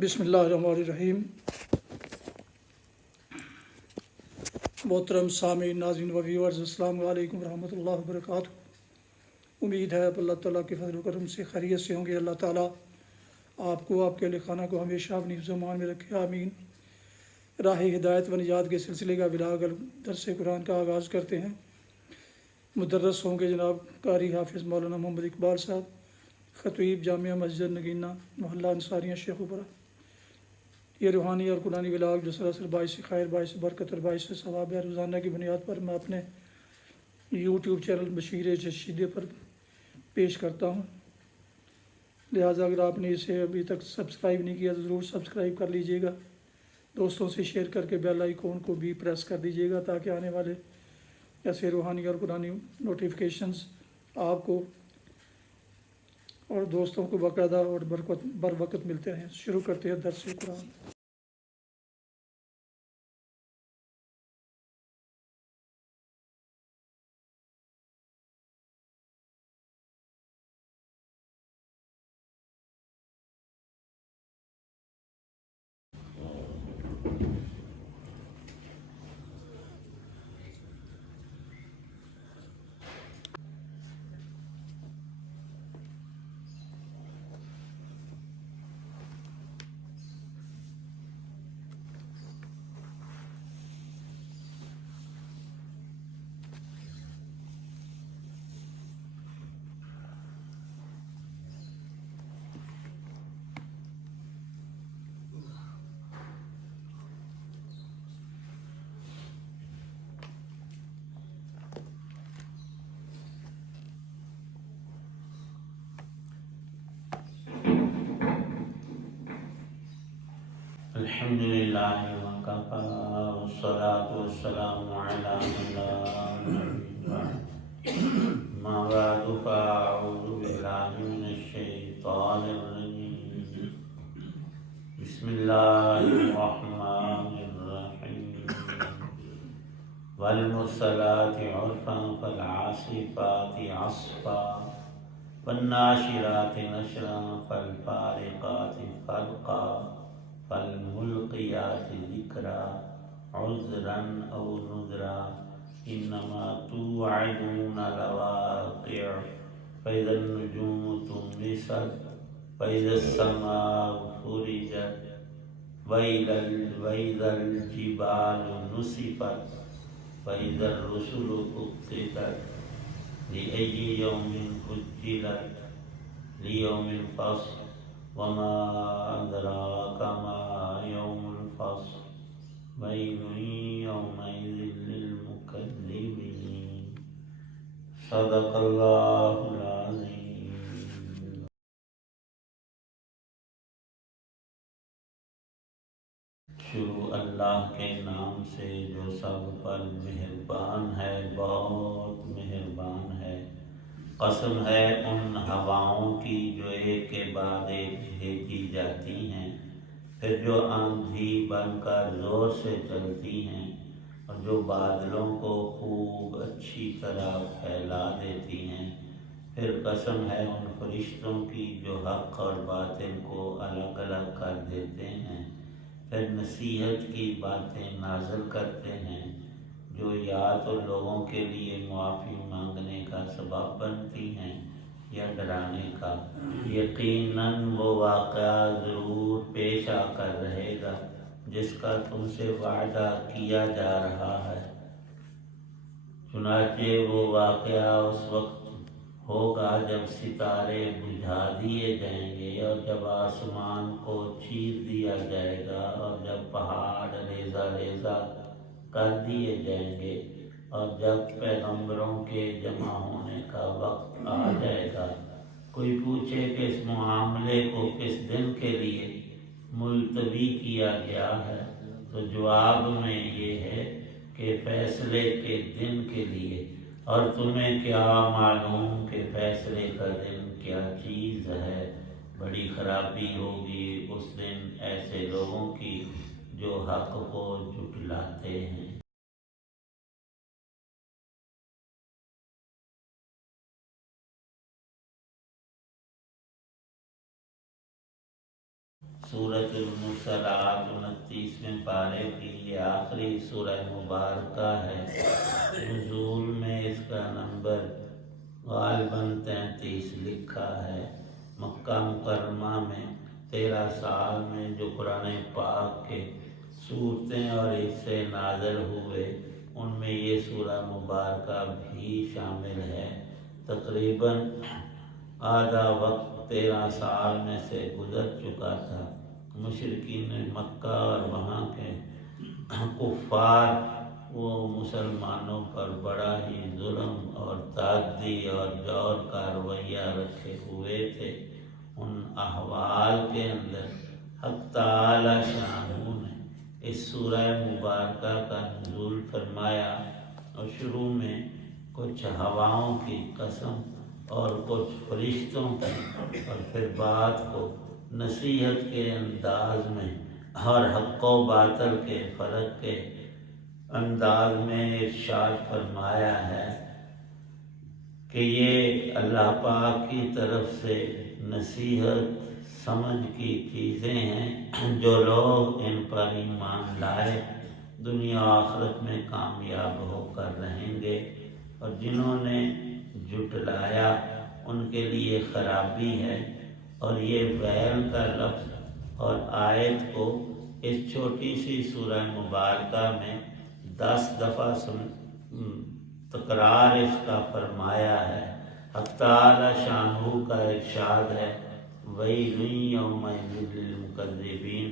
بسم اللہ الرحمن الرحیم۔ محترم سامعین، ناظرین و ویورز، السلام علیکم ورحمۃ اللہ وبرکاتہ۔ امید ہے آپ اللہ تعالیٰ کے فضل و کرم سے خیریت سے ہوں گے۔ اللہ تعالیٰ آپ کو، آپ کے اہل خانہ کو ہمیشہ اپنی حفظ و امان میں رکھے، آمین۔ راہ ہدایت و نجات کے سلسلے کا بلاغ درس قرآن کا آغاز کرتے ہیں۔ مدرس ہوں گے جناب قاری حافظ مولانا محمد اقبال صاحب، خطیب جامعہ مسجد نگینہ محلہ انصاریہ شیخوپورہ۔ یہ روحانی اور قرآنی بلاغ جو سراسر باعث خیر، باعث برکت اور باعث ثواب ہے، روزانہ کی بنیاد پر میں اپنے یوٹیوب چینل بشیر جشیدے پر پیش کرتا ہوں۔ لہٰذا اگر آپ نے اسے ابھی تک سبسکرائب نہیں کیا تو ضرور سبسکرائب کر لیجئے گا۔ دوستوں سے شیئر کر کے بیل آئیکن کو بھی پریس کر دیجئے گا تاکہ آنے والے ایسے روحانی اور قرآنی نوٹیفیکیشنز آپ کو اور دوستوں کو باقاعدہ اور بر وقت ملتے ہیں۔ شروع کرتے ہیں درس قرآن۔ الحمدللہ وکفی والصلاة والسلام علی من لا نبی بعد، ما بعد فاعوذ باللہ من الشیطان الرجیم، بسم اللہ الرحمن الرحیم، والمرسلات عرفا فالعاصفات عصفا والناشرات نشرا فالفارقات فرقا فالملقیات ذکرا عذرا او نذرا انما توعدون لواقع فاذا النجوم طمست فاذا السماء فرجت واذا الجبال نصفت فاذا الرسل اقتت لأي يوم أجلت ليوم الفصل وما أدراك ما يوم الفصل ويل يومئذ للمكذبين صدق الله العظيم۔ شروع اللہ کے نام سے جو سب پر مہربان ہے، بہت مہربان ہے۔ قسم ہے ان ہواؤں کی جو ایک کے بعد ایک بھیجی جاتی ہیں، پھر جو آندھی بن کر زور سے چلتی ہیں اور جو بادلوں کو خوب اچھی طرح پھیلا دیتی ہیں۔ پھر قسم ہے ان فرشتوں کی جو حق اور باطل کو الگ الگ کر دیتے ہیں، پھر نصیحت کی باتیں نازل کرتے ہیں جو یا تو لوگوں کے لیے معافی مانگنے کا سبب بنتی ہیں یا ڈرانے کا۔ یقیناً وہ واقعہ ضرور پیش آ کر رہے گا جس کا تم سے وعدہ کیا جا رہا ہے۔ چنانچہ وہ واقعہ اس وقت ہوگا جب ستارے بجھا دیے جائیں گے اور جب آسمان کو چیر دیا جائے گا اور جب پہاڑ ریزہ ریزہ کر دیے جائیں گے اور جب پیغمبروں کے جمع ہونے کا وقت آ جائے گا۔ کوئی پوچھے کہ اس معاملے کو کس دن کے لیے ملتوی کیا گیا ہے، تو جواب میں یہ ہے کہ فیصلے کے دن کے لیے، اور تمہیں کیا معلوم کہ فیصلے کا دن کیا چیز ہے۔ بڑی خرابی ہوگی اس دن ایسے لوگوں کی جو حق کو جھٹلاتے ہیں۔ سورۃ المرسلات 29ویں پارے کی یہ آخری سورہ مبارکہ ہے۔ نزول میں اس کا نمبر غالباً 33 لکھا ہے۔ مکہ مکرمہ میں 13 سال میں جو قرآن پاک کے صورتیں اور حصے نازل ہوئے ان میں یہ سورہ مبارکہ بھی شامل ہے۔ تقریباً آدھا وقت 13 سال میں سے گزر چکا تھا۔ مشرکین مکہ اور وہاں کے کفار وہ مسلمانوں پر بڑا ہی ظلم اور تعدی اور جور کا رویہ رکھے ہوئے تھے۔ ان احوال کے اندر حق تعالی شانہ نے اس سورہ مبارکہ کا نزول فرمایا اور شروع میں کچھ ہواؤں کی قسم اور کچھ فرشتوں کی، اور پھر بات کو نصیحت کے انداز میں اور حق و باطل کے فرق کے انداز میں ارشاد فرمایا ہے کہ یہ اللہ پاک کی طرف سے نصیحت سمجھ کی چیزیں ہیں۔ جو لوگ ان پر ایمان لائے دنیا و آخرت میں کامیاب ہو کر رہیں گے، اور جنہوں نے جھٹلایا ان کے لیے خرابی ہے۔ اور یہ ویل کا لفظ اور آیت کو اس چھوٹی سی سورہ مبارکہ میں 10 دفعہ تکرار اس کا فرمایا ہے۔ حق تعالی شانہ کا ارشاد ہے وَيْلٌ يَوْمَئِذٍ لِّلْمُكَذِّبِينَ،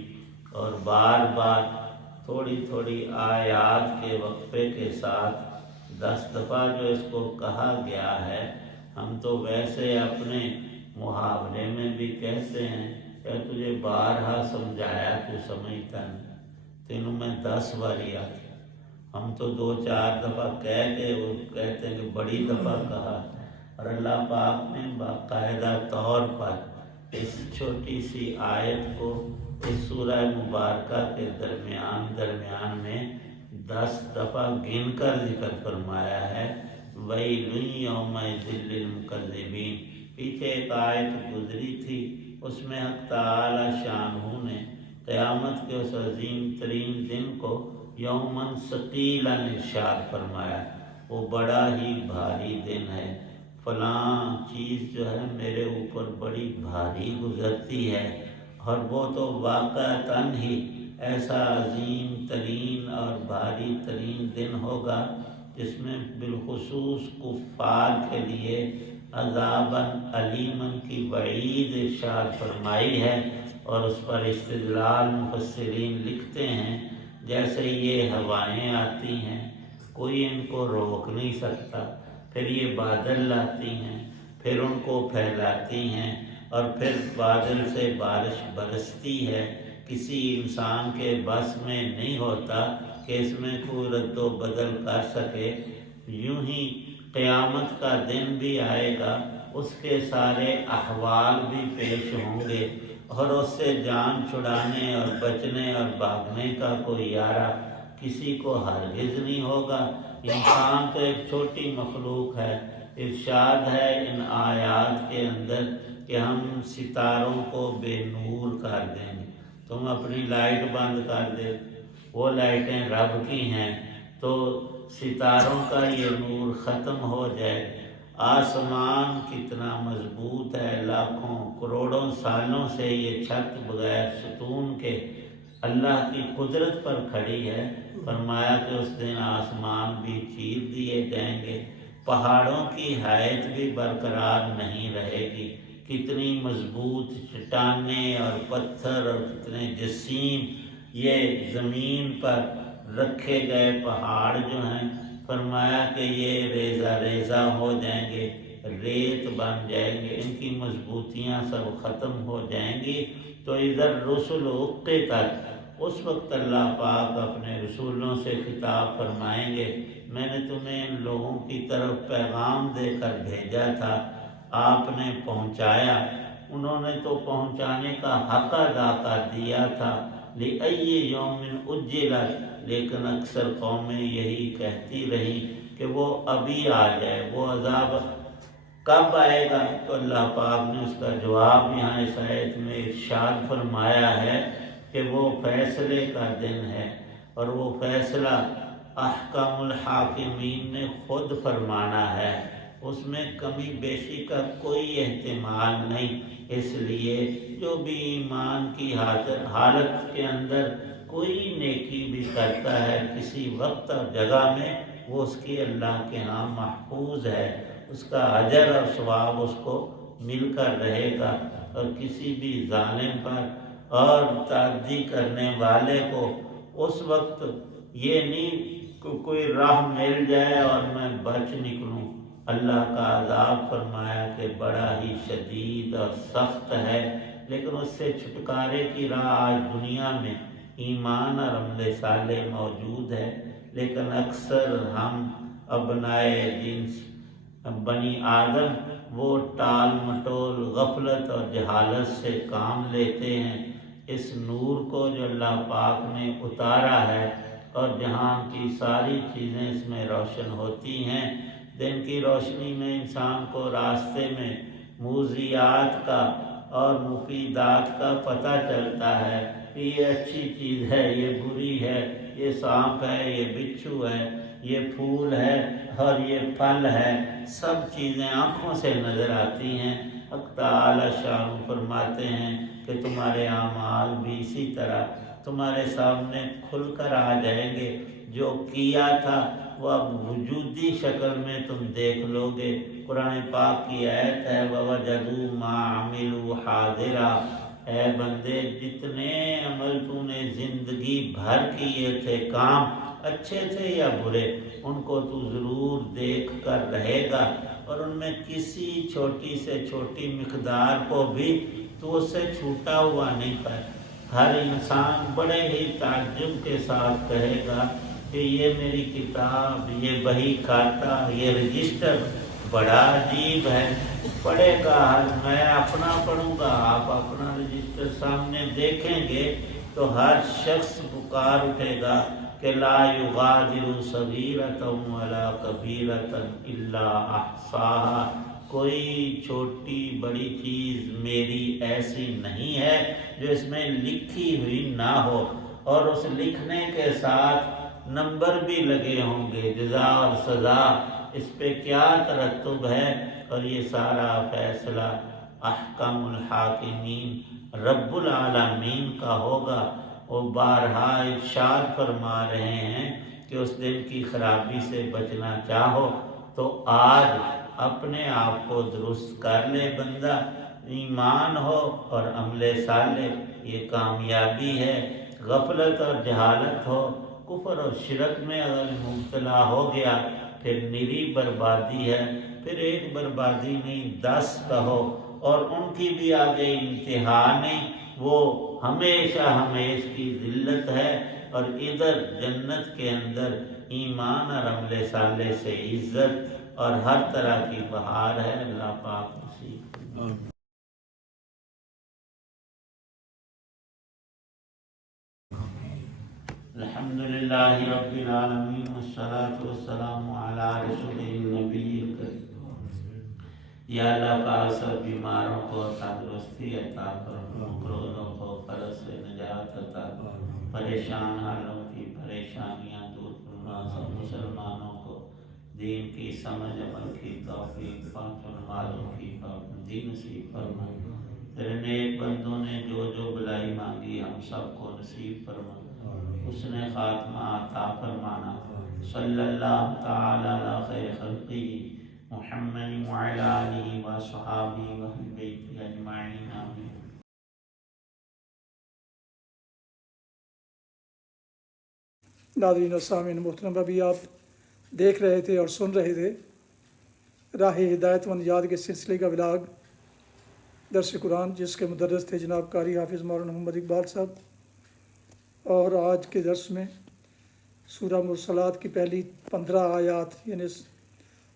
اور بار بار تھوڑی تھوڑی آیات کے وقفے کے ساتھ 10 دفعہ جو اس کو کہا گیا ہے۔ ہم تو ویسے اپنے محاورے میں بھی کہتے ہیں کہ تجھے بارہا سمجھایا تو سمجھتا نہیں، تینوں میں 10 باری آتی۔ ہم تو 2-4 دفعہ کہہ کے وہ کہتے ہیں کہ بڑی دفعہ کہا، اور اللہ پاک نے باقاعدہ طور پر اس چھوٹی سی آیت کو اس سورہ مبارکہ کے درمیان میں 10 دفعہ گن کر ذکر فرمایا ہے۔ وَيْلٌ يَوْمَئِذٍ لِّلْمُكَذِّبِينَ۔ پیچھے ایک آیت گزری تھی، اس میں حق تعالی شانہ نے قیامت کے اس عظیم ترین دن کو یوماً ثقیلاً ارشاد فرمایا، وہ بڑا ہی بھاری دن ہے، فلاں چیز جو ہے میرے اوپر بڑی بھاری گزرتی ہے، اور وہ تو واقعتاً ہی ایسا عظیم ترین اور بھاری ترین دن ہوگا جس میں بالخصوص کفار کے لیے عذاباً علیماً کی وعید ارشاد فرمائی ہے۔ اور اس پر استدلال مفسرین لکھتے ہیں جیسے یہ ہوائیں آتی ہیں کوئی ان کو روک نہیں سکتا، پھر یہ بادل لاتی ہیں، پھر ان کو پھیلاتی ہیں، اور پھر بادل سے بارش برستی ہے۔ کسی انسان کے بس میں نہیں ہوتا کہ اس میں کوئی رد و بدل کر سکے۔ یوں ہی قیامت کا دن بھی آئے گا، اس کے سارے احوال بھی پیش ہوں گے، اور اس سے جان چھڑانے اور بچنے اور بھاگنے کا کوئی یارہ کسی کو ہرگز نہیں ہوگا۔ انسان تو ایک چھوٹی مخلوق ہے۔ ارشاد ہے ان آیات کے اندر کہ ہم ستاروں کو بے نور کر دیں گے۔ تم اپنی لائٹ بند کر دے، وہ لائٹیں رب کی ہیں، تو ستاروں کا یہ نور ختم ہو جائے۔ آسمان کتنا مضبوط ہے، لاکھوں کروڑوں سالوں سے یہ چھت بغیر ستون کے اللہ کی قدرت پر کھڑی ہے۔ فرمایا کہ اس دن آسمان بھی چیر دیے جائیں گے، پہاڑوں کی ہائٹ بھی برقرار نہیں رہے گی۔ کتنی مضبوط چٹانیں اور پتھر اور کتنے جسیم یہ زمین پر رکھے گئے پہاڑ جو ہیں، فرمایا کہ یہ ریزہ ریزہ ہو جائیں گے، ریت بن جائیں گے، ان کی مضبوطیاں سب ختم ہو جائیں گی۔ تو ادھر رسل اقتت، اس وقت اللہ پاک اپنے رسولوں سے خطاب فرمائیں گے میں نے تمہیں ان لوگوں کی طرف پیغام دے کر بھیجا تھا، آپ نے پہنچایا، انہوں نے تو پہنچانے کا حق ادا کر دیا تھا۔ لِأَيِّ يَوْمٍ أُجِّلَتْ، لیکن اکثر قومیں یہی کہتی رہیں کہ وہ ابھی آ جائے، وہ عذاب کب آئے گا؟ تو اللہ پاک نے اس کا جواب یہاں اس آیت میں ارشاد فرمایا ہے کہ وہ فیصلے کا دن ہے، اور وہ فیصلہ احکم الحاکمین نے خود فرمانا ہے، اس میں کمی بیشی کا کوئی احتمال نہیں۔ اس لیے جو بھی ایمان کی حالت کے اندر کوئی نیکی بھی کرتا ہے کسی وقت اور جگہ میں، وہ اس کی اللہ کے ہاں محفوظ ہے، اس کا اجر اور ثواب اس کو مل کر رہے گا۔ اور کسی بھی ظالم پر اور تعدی کرنے والے کو اس وقت یہ نہیں کہ کوئی راہ مل جائے اور میں بچ نکلوں، اللہ کا عذاب فرمایا کہ بڑا ہی شدید اور سخت ہے، لیکن اس سے چھٹکارے کی راہ آج دنیا میں ایمان اور عمل صالح موجود ہے، لیکن اکثر ہم ابنائے جنس بنی آدم وہ ٹال مٹول غفلت اور جہالت سے کام لیتے ہیں۔ اس نور کو جو اللہ پاک نے اتارا ہے اور جہاں کی ساری چیزیں اس میں روشن ہوتی ہیں، دن کی روشنی میں انسان کو راستے میں موذیات کا اور مفیدات کا پتہ چلتا ہے کہ یہ اچھی چیز ہے، یہ بری ہے، یہ سانپ ہے، یہ بچھو ہے، یہ پھول ہے اور یہ پھل ہے، سب چیزیں آنکھوں سے نظر آتی ہیں۔ حق تعالی شان فرماتے ہیں کہ تمہارے اعمال بھی اسی طرح تمہارے سامنے کھل کر آ جائیں گے، جو کیا تھا وہ اب وجودی شکل میں تم دیکھ لو گے۔ قرآن پاک کی آیت ہے وَوَجَدُوا مَا عَمِلُوا حَاضِرًا، اے بندے جتنے عمل تو نے زندگی بھر کیے تھے، کام اچھے تھے یا برے، ان کو تو ضرور دیکھ کر رہے گا، اور ان میں کسی چھوٹی سے چھوٹی مقدار کو بھی تو اس سے چھوٹا ہوا نہیں پائے۔ ہر انسان بڑے ہی تعجب کے ساتھ کہے گا کہ یہ میری کتاب، یہ بہی کھاتا، یہ رجسٹر بڑا عجیب ہے، پڑھے گا میں اپنا پڑھوں گا، آپ اپنا رجسٹر سامنے دیکھیں گے تو ہر شخص پکار اٹھے گا کہ لا یغادر صغیرۃ ولا کبیرۃ الا احصاها، کوئی چھوٹی بڑی چیز میری ایسی نہیں ہے جو اس میں لکھی ہوئی نہ ہو، اور اس لکھنے کے ساتھ نمبر بھی لگے ہوں گے، جزا اور سزا اس پہ کیا ترتب ہے، اور یہ سارا فیصلہ احکم الحاکمین رب العالمین کا ہوگا۔ وہ بارہا ارشاد فرما رہے ہیں کہ اس دن کی خرابی سے بچنا چاہو تو آج اپنے آپ کو درست کر لے بندہ، ایمان ہو اور عمل صالح، یہ کامیابی ہے۔ غفلت اور جہالت ہو، کفر اور شرک میں اگر مبتلا ہو گیا پھر نری بربادی ہے، پھر ایک بربادی نہیں 10 کہو، اور ان کی بھی آگے انتہا نہیں، وہ ہمیشہ ہمیش کی ذلت ہے، اور ادھر جنت کے اندر ایمان اور عمل صالح سے عزت اور ہر طرح کی بہار ہے۔ اللہ پاک نصیب۔ الحمدللہ رب العالمین والصلاة والسلام علی رسول النبی الکریم۔ یا اللہ پاک سب بیماروں کو تندرستی عطا فرما، مقروضوں کو قرض سے نجات عطا فرما، پریشان حالوں کی پریشانیاں دور فرما، سب مسلمانوں کو دین کی سمجھ عمل کی توفیق، پاک نمازوں کی پابندی نصیب فرما۔ تیرے نیک بندوں نے جو جو بلائی مانگی ہم سب کو نصیب فرما، اس نے خاتمہ عطا فرمانا۔ صلی اللہ تعالی علی خیر خلقہ محمد وعلی آلہ وصحابہ واہل بیتہ اجمعین، آمین۔ ناظرین و سامعین محترم، ابھی آپ دیکھ رہے تھے اور سن رہے تھے راہ ہدایت و نجات کے سلسلے کا ولاگ درس قرآن، جس کے مدرس تھے جناب قاری حافظ مولانا محمد اقبال صاحب، اور آج کے درس میں سورہ مرسلات کی پہلی 15 آیات یعنی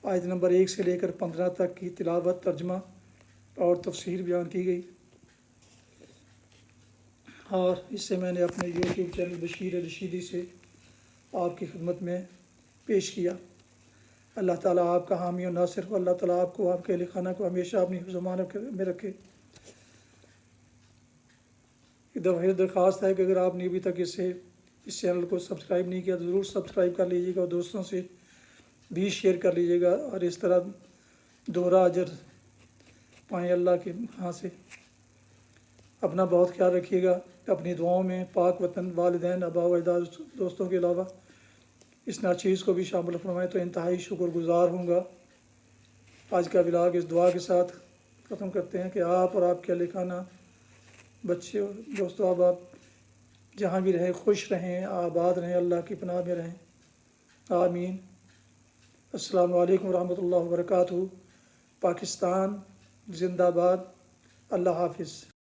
آیت نمبر 1 سے لے کر 15 تک کی تلاوت، ترجمہ اور تفسیر بیان کی گئی، اور اس سے میں نے اپنے یوٹیوب چینل بشیر رشیدی سے آپ کی خدمت میں پیش کیا۔ اللہ تعالیٰ آپ کا حامی و ناصر ہو، اللہ تعالیٰ آپ کو، آپ کے اہل خانہ کو ہمیشہ اپنی حفظ و امان میں رکھے۔ ایک دفعہ درخواست ہے کہ اگر آپ نے ابھی تک اس چینل کو سبسکرائب نہیں کیا تو ضرور سبسکرائب کر لیجیے گا، اور دوستوں سے بھی شیئر کر لیجیے گا، اور اس طرح دوہرا اجر پائیں اللہ کے ہاں سے۔ اپنا بہت خیال رکھیے گا، اپنی دعاؤں میں پاک وطن، والدین، آباء و اجداد، دوستوں کے علاوہ اس ناچیز کو بھی شامل فرمائیں تو انتہائی شکر گزار ہوں گا۔ آج کا ولاگ اس دعا کے ساتھ ختم کرتے ہیں کہ آپ اور آپ کے اہل خانہ، بچے اور دوستو احباب جہاں بھی رہیں خوش رہیں، آباد رہیں، اللہ کی پناہ میں رہیں، آمین۔ السلام علیکم ورحمۃ اللہ وبرکاتہ۔ پاکستان زندہ باد۔ اللہ حافظ۔